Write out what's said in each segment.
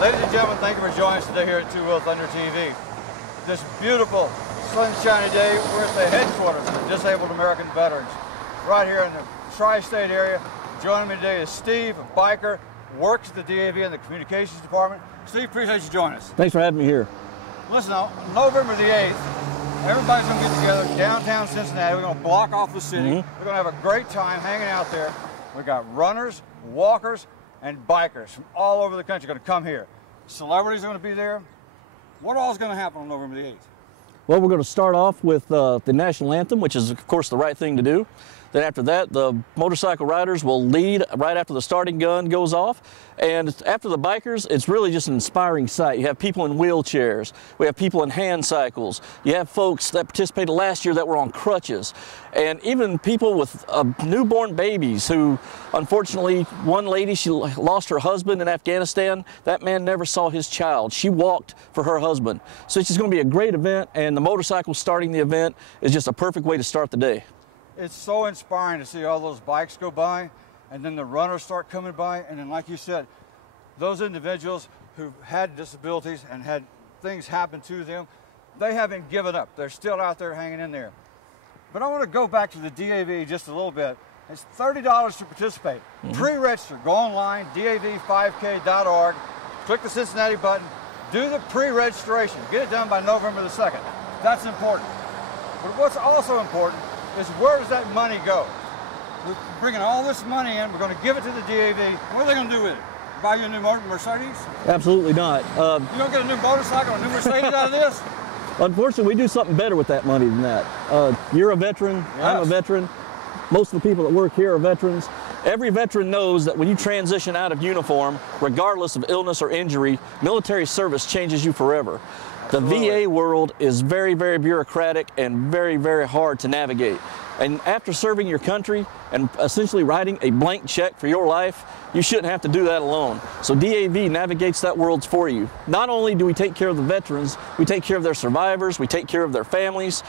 Ladies and gentlemen, thank you for joining us today here at Two Wheel Thunder TV. This beautiful, sunshiny day, we're at the headquarters of the Disabled American Veterans, right here in the tri-state area. Joining me today is Steve, a biker, works at the DAV in the communications department. Steve, appreciate you joining us. Thanks for having me here. Listen, on November the 8th, everybody's going to get together downtown Cincinnati. We're going to block off the city. We're going to have a great time hanging out there. We've got runners, walkers, and bikers from all over the country going to come here. Celebrities are going to be there. What all is going to happen on November the 8th? Well, we're going to start off with the national anthem, which is, of course, the right thing to do. Then after that, the motorcycle riders will lead right after the starting gun goes off. And after the bikers, it's really just an inspiring sight. You have people in wheelchairs. We have people in hand cycles. You have folks that participated last year that were on crutches. And even people with newborn babies who, unfortunately, one lady, she lost her husband in Afghanistan. That man never saw his child. She walked for her husband. So it's just going to be a great event, and the motorcycle starting the event is just a perfect way to start the day. It's so inspiring to see all those bikes go by, and then the runners start coming by, and then, like you said, those individuals who've had disabilities and had things happen to them, they haven't given up. They're still out there hanging in there. But I want to go back to the DAV just a little bit. It's $30 to participate. Pre-register. Go online, dav5k.org, click the Cincinnati button, do the pre-registration. Get it done by November the 2nd. That's important. But what's also important is where does that money go? We're bringing all this money in, we're going to give it to the DAV. What are they going to do with it? Buy you a new Mercedes? Absolutely not. You don't get a new motorcycle, a new Mercedes out of this? Unfortunately, we do something better with that money than that. You're a veteran, yes. I'm a veteran. Most of the people that work here are veterans. Every veteran knows that when you transition out of uniform, regardless of illness or injury, military service changes you forever. Absolutely. The VA world is very, very bureaucratic and very, very hard to navigate. And after serving your country and essentially writing a blank check for your life, you shouldn't have to do that alone. So DAV navigates that world for you. Not only do we take care of the veterans, we take care of their survivors, we take care of their families.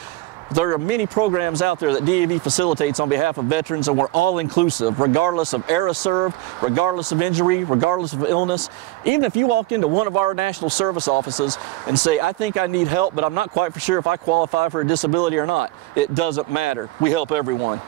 There are many programs out there that DAV facilitates on behalf of veterans, and we're all inclusive, regardless of era served, regardless of injury, regardless of illness. Even if you walk into one of our national service offices and say, I think I need help, but I'm not quite for sure if I qualify for a disability or not, it doesn't matter. We help everyone.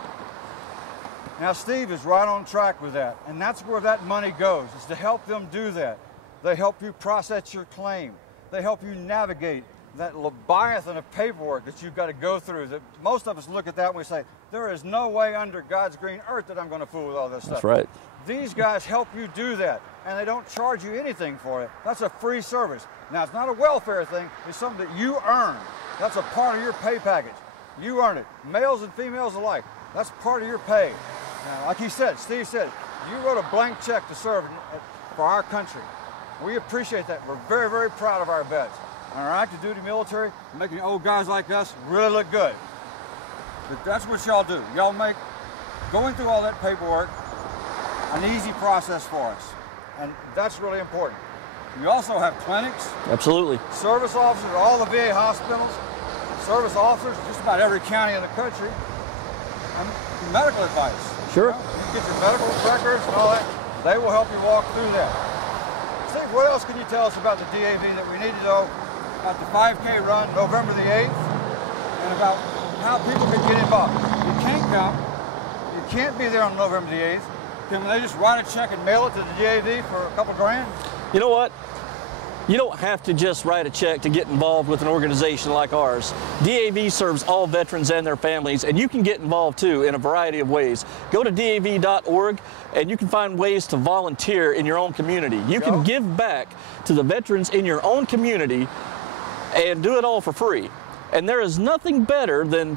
Now, Steve is right on track with that, and that's where that money goes, is to help them do that. They help you process your claim. They help you navigate that leviathan of paperwork that you've got to go through. That most of us look at that and we say, there is no way under God's green earth that I'm going to fool with all this stuff. That's right. These guys help you do that, and they don't charge you anything for it. That's a free service. Now, it's not a welfare thing. It's something that you earn. That's a part of your pay package. You earn it, males and females alike. That's part of your pay. Now, like he said, Steve said, you wrote a blank check to serve for our country. We appreciate that. We're very, very proud of our vets. Our active duty military, making old guys like us really look good. But that's what y'all do. Y'all make going through all that paperwork an easy process for us. And that's really important. You also have clinics. Absolutely. Service officers at all the VA hospitals. Service officers just about every county in the country. And medical advice. Sure. You get your medical records and all that. They will help you walk through that. Steve, what else can you tell us about the DAV that we need to know about the 5K run November the 8th, and about how people can get involved? You can't come, you can't be there on November the 8th. Can they just write a check and mail it to the DAV for a couple grand? You know what? You don't have to just write a check to get involved with an organization like ours. DAV serves all veterans and their families, and you can get involved too in a variety of ways. Go to DAV.org and you can find ways to volunteer in your own community. You can give back to the veterans in your own community and do it all for free. And there is nothing better than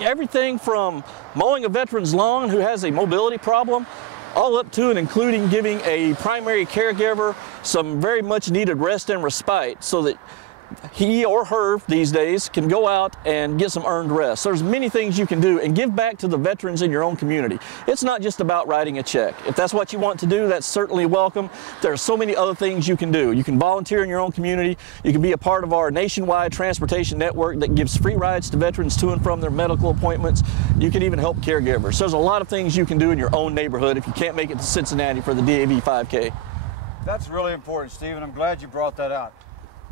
everything from mowing a veteran's lawn who has a mobility problem, all up to and including giving a primary caregiver some very much needed rest and respite so that he or her these days can go out and get some earned rest. There's many things you can do and give back to the veterans in your own community. It's not just about writing a check. If that's what you want to do, that's certainly welcome. There are so many other things you can do. You can volunteer in your own community. You can be a part of our nationwide transportation network that gives free rides to veterans to and from their medical appointments. You can even help caregivers. So there's a lot of things you can do in your own neighborhood if you can't make it to Cincinnati for the DAV 5K. That's really important, Steve, and I'm glad you brought that out.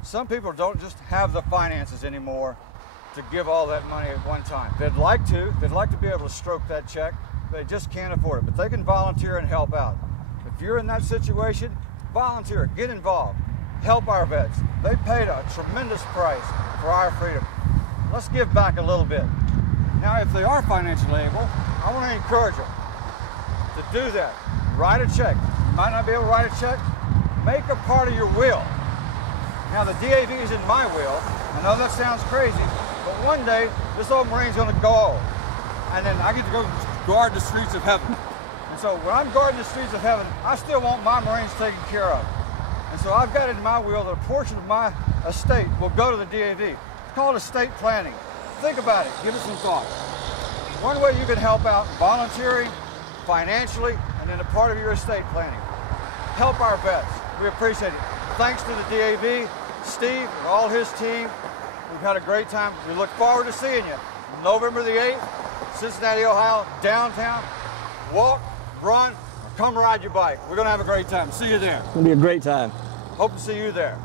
Some people don't just have the finances anymore to give all that money at one time. They'd like to be able to stroke that check, they just can't afford it, but they can volunteer and help out. If you're in that situation, volunteer, get involved, help our vets. They paid a tremendous price for our freedom. Let's give back a little bit. Now, if they are financially able, I want to encourage them to do that. Write a check. You might not be able to write a check. Make a part of your will. Now, the DAV is in my will. I know that sounds crazy, but one day, this old Marine's going to go, and then I get to go guard the streets of heaven. And so when I'm guarding the streets of heaven, I still want my Marines taken care of. And so I've got it in my will that a portion of my estate will go to the DAV. It's called estate planning. Think about it. Give it some thought. One way you can help out, volunteering, financially, and then a part of your estate planning. Help our vets. We appreciate it. Thanks to the DAV, Steve, and all his team. We've had a great time. We look forward to seeing you November the 8th, Cincinnati, Ohio, downtown. Walk, run, or come ride your bike. We're going to have a great time. See you there. It's going to be a great time. Hope to see you there.